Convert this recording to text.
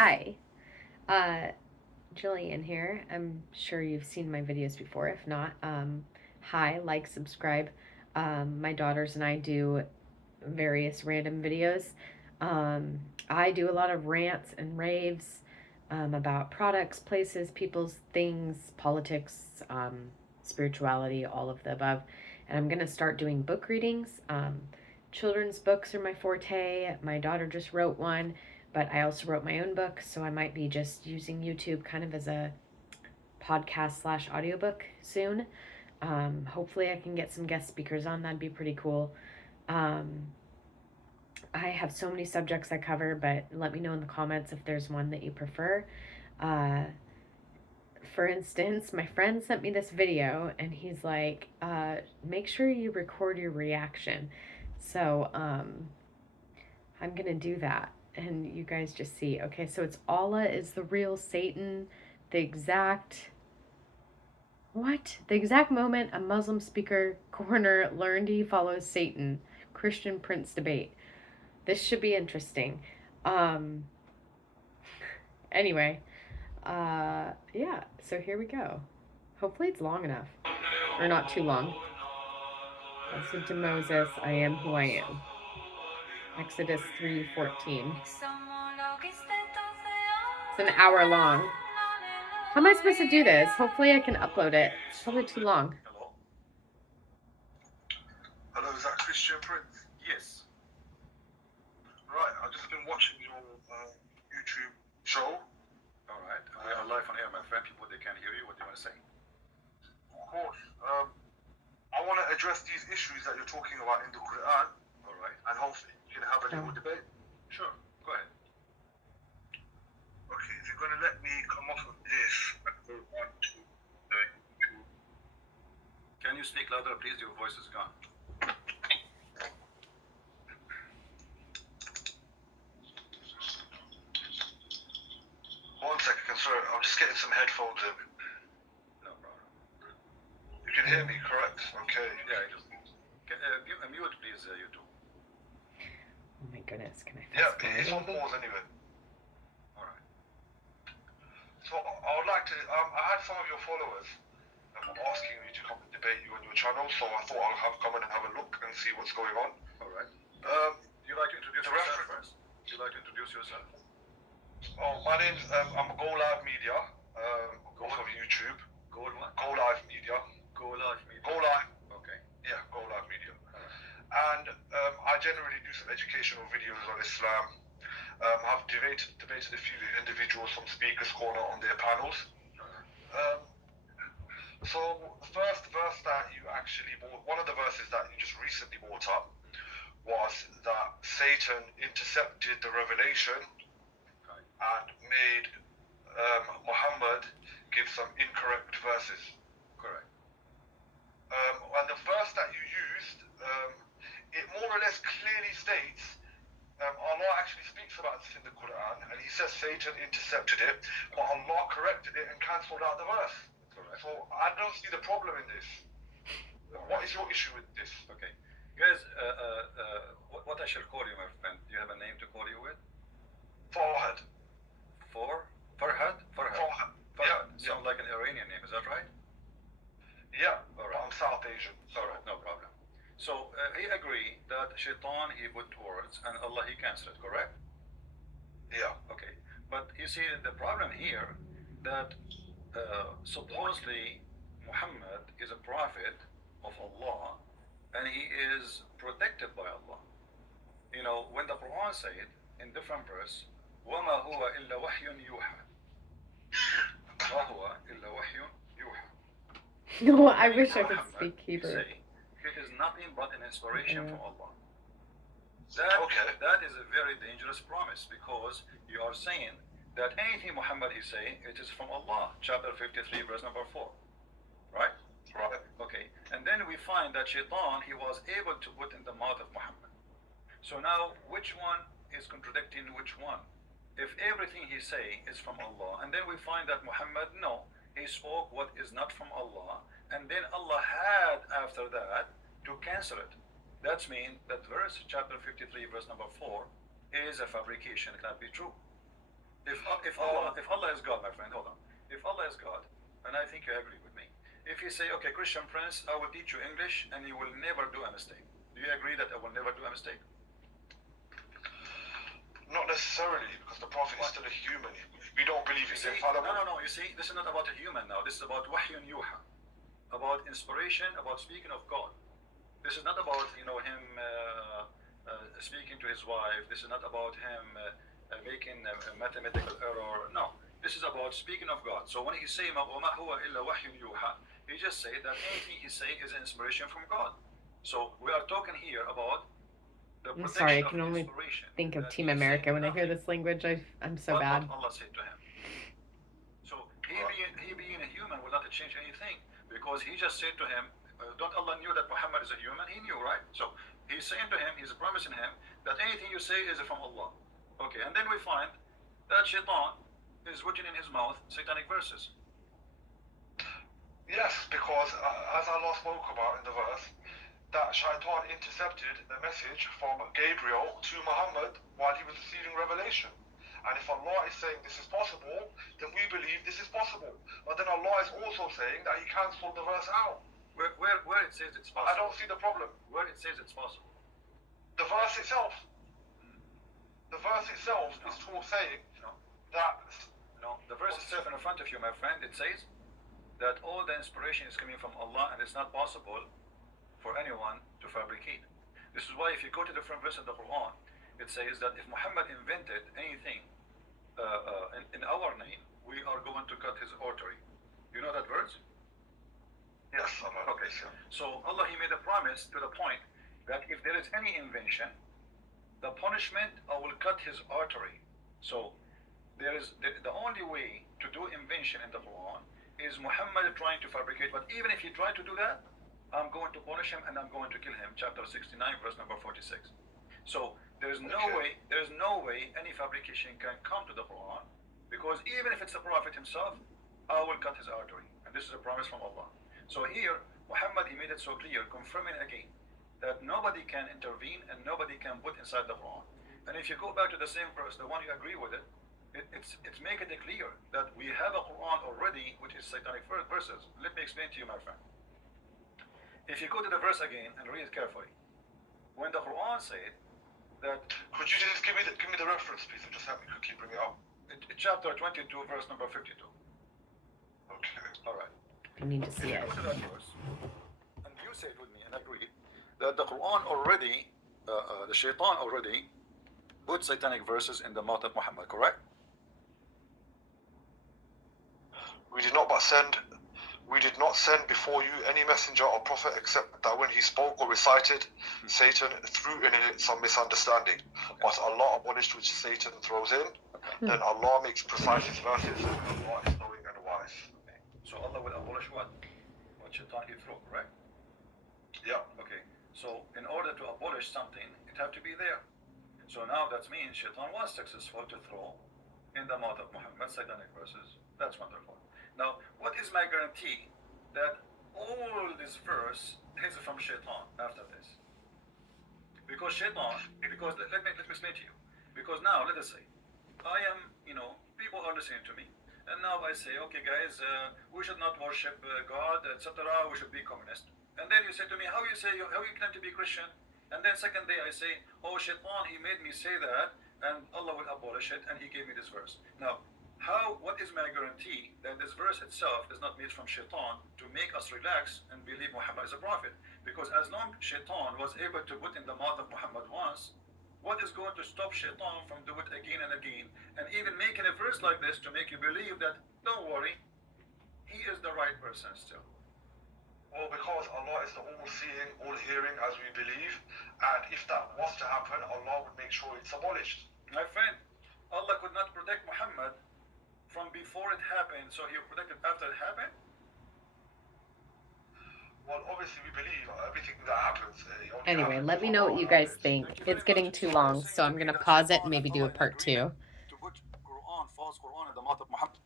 Hi, uh, Jillian here. I'm sure you've seen my videos before. If not, hi, like, subscribe. My daughters and I do various random videos. I do a lot of rants and raves about products, places, people's things, politics, spirituality, all of the above. And I'm going to start doing book readings. Children's books are my forte. My daughter just wrote one, but I also wrote my own book, so I might be just using YouTube kind of as a podcast slash audiobook soon. Hopefully, I can get some guest speakers on. That'd be pretty cool. Um, I have so many subjects I cover, but let me know in the comments if there's one that you prefer. Uh, for instance, my friend sent me this video and he's like, make sure you record your reaction. So I'm going to do that. And you guys just see. Okay, so it's Allah is the real Satan. The exact. What? The exact moment a Muslim speaker corner learned he follows Satan. Christian Prince debate. This should be interesting. Um, anyway, yeah, so here we go. Hopefully it's long enough. Or not too long. Listen to Moses, I am who I am. Exodus 3:14. It's an hour long. How am I supposed to do this? Hopefully I can upload it. It's probably too long. Hello? Hello, is that Christian Prince? Yes. Right, I've just been watching your YouTube show. All right, we are live on air, my friend. People, they can't hear you. What do you want to say? Of course. I want to address these issues that you're talking about in the Quran. All right. And hopefully you can have a little debate. Sure, go ahead. Okay, if you're going to let me come off of this and go on to the YouTube. Can you speak louder, please? Your voice is gone. One second, sorry, I'm just getting some headphones in. No problem. You can hear me, correct? Okay. Yeah, I do. Mute, please, YouTube. Oh my goodness, can I Yeah, it's on pause anyway. Alright. So, I would like to, I had some of your followers asking me to come and debate you on your channel, so I thought I'll come and have a look and see what's going on. Alright. Do you like to introduce yourself first? Do you like to introduce yourself? Oh, my name's, I'm Go Live Media, off of YouTube. Go what? Go Live Media. Go Live Media. Go Live. Okay. Yeah, Go Live Media. And I generally do some educational videos on Islam. I've debated a few individuals from Speakers Corner on their panels. So the first verse that you actually brought, one of the verses that you just recently brought up, was that Satan intercepted the revelation and made Muhammad give some incorrect verses. Correct. And the verse that you used, it more or less clearly states, Allah actually speaks about this in the Quran, and he says Satan intercepted it, but Allah corrected it and cancelled out the verse. Correct. So I don't see the problem in this. What is your issue with this? Okay. Guys, what I shall call you, my friend? Do you have a name to call you with? Farhad. Farhad? Farhad. Yeah. Sounds like an Iranian name, is that right? Yeah. All right. I'm South Asian. All right, no problem. So he agreed that Shaitan he put words and Allah he cancelled it, correct? Yeah. Okay. But you see the problem here that supposedly Muhammad is a prophet of Allah and he is protected by Allah. You know, when the Quran said in different verse, وَمَا هُوَ إِلَّا وَحْيٌ يُوحَى. مَا هُوَ إِلَّا وَحْيٌ يُوحَى. No, I wish I could speak Hebrew. It is nothing but an inspiration from Allah. That is a very dangerous promise because you are saying that anything Muhammad is saying, it is from Allah. Chapter 53, verse number 4. Right? Right. Okay. And then we find that Shaitan, he was able to put in the mouth of Muhammad. So now, which one is contradicting which one? If everything he say is from Allah, and then we find that Muhammad, no, he spoke what is not from Allah, and then Allah had after that to cancel it. That means that verse, chapter 53, verse number 4, is a fabrication. It cannot be true. if Allah is God, my friend, hold on. If Allah is God, and I think you agree with me, if you say, okay, Christian Prince, I will teach you English and you will never do a mistake. Do you agree that I will never do a mistake? Not necessarily, because the Prophet is still a human. We don't believe he's infallible. No. You see, this is not about a human now. This is about wahyun yuha, about inspiration, about speaking of God. This is not about him speaking to his wife. This is not about him making a mathematical error. No, this is about speaking of God. So when he say وَمَا هُوَ إِلَّا وَحْيٌ يُوحَى, he just say that anything he say is inspiration from God. So we are talking here about the I'm protection sorry, I of can only inspiration. think of that Team he is America saying when I hear nothing this language. I'm so but bad. what Allah said to him. So he being a human will not change anything, because he just said to him, don't Allah knew that Muhammad is a human? He knew, right? So he's saying to him, he's promising him that anything you say is from Allah. Okay, and then we find that Shaitan is putting in his mouth satanic verses. Yes, because as Allah spoke about in the verse, that Shaitan intercepted the message from Gabriel to Muhammad while he was receiving revelation. And if Allah is saying this is possible, then we believe this is possible. But then Allah is also saying that He cancelled the verse out. Where it says it's possible? I don't see the problem. Where it says it's possible? The verse itself. The verse itself is saying that. No, the verse itself in front of you, my friend, it says that all the inspiration is coming from Allah, and it's not possible for anyone to fabricate. This is why if you go to different verses of the Quran, it says that if Muhammad invented anything in our name, we are going to cut his artery. You know that verse? Yes. Okay. So Allah, He made a promise to the point that if there is any invention, the punishment, I will cut his artery. So there is the only way to do invention in the Quran is Muhammad trying to fabricate. But even if he tried to do that, I'm going to punish him and I'm going to kill him. Chapter 69, verse number 46. So there's no way any fabrication can come to the Quran, because even if it's the Prophet himself, I will cut his artery. And this is a promise from Allah. So here, Muhammad, he made it so clear, confirming again that nobody can intervene and nobody can put inside the Quran. And if you go back to the same verse, the one you agree with it's making it clear that we have a Quran already, which is satanic verses. Let me explain to you, my friend. If you go to the verse again and read it carefully, when the Quran said that, could you just give me the reference, please, and just help me quickly bring it up? Chapter 22, verse number 52. Okay. All right. I need to see it. Go to that verse, and you said with me and agreed that the Quran already, the Shaitan already put satanic verses in the mouth of Muhammad, correct? We did not send before you any messenger or prophet except that when he spoke or recited, Satan threw in it some misunderstanding. Okay. But Allah abolished which Satan throws in. Okay. Then Allah makes precise his verses, and Allah is knowing and wise. Okay. So Allah will abolish what? What Shaitan he threw, correct? Yeah. Okay. So in order to abolish something, it have to be there. So now that means Shaitan was successful to throw in the mouth of Muhammad satanic verses. That's wonderful. Now, what is my guarantee that all this verse is from Shaitan after this? Because Shaitan, let me explain to you. Because now, let us say, I am, people are listening to me, and now I say, okay guys, we should not worship God, etc., we should be communist. And then you say to me, how you claim to be Christian? And then second day I say, oh Shaitan, he made me say that, and Allah will abolish it, and he gave me this verse. Now, what is my guarantee that this verse itself is not made from Shaitan to make us relax and believe Muhammad is a prophet? Because as long Shaitan was able to put in the mouth of Muhammad once, what is going to stop Shaitan from doing it again and again, and even making a verse like this to make you believe that, don't worry, he is the right person still? Well, because Allah is the all-seeing, all-hearing, as we believe, and if that was to happen, Allah would make sure it's abolished. My friend, Allah could not protect Muhammad from before it happened, so he will protect it after it happened? Well, obviously we believe everything that happens. Anyway, let me know what you guys think. It's getting too long, so I'm going to pause it and maybe do a part 2. To put Quran, false Quran in the mouth of Muhammad.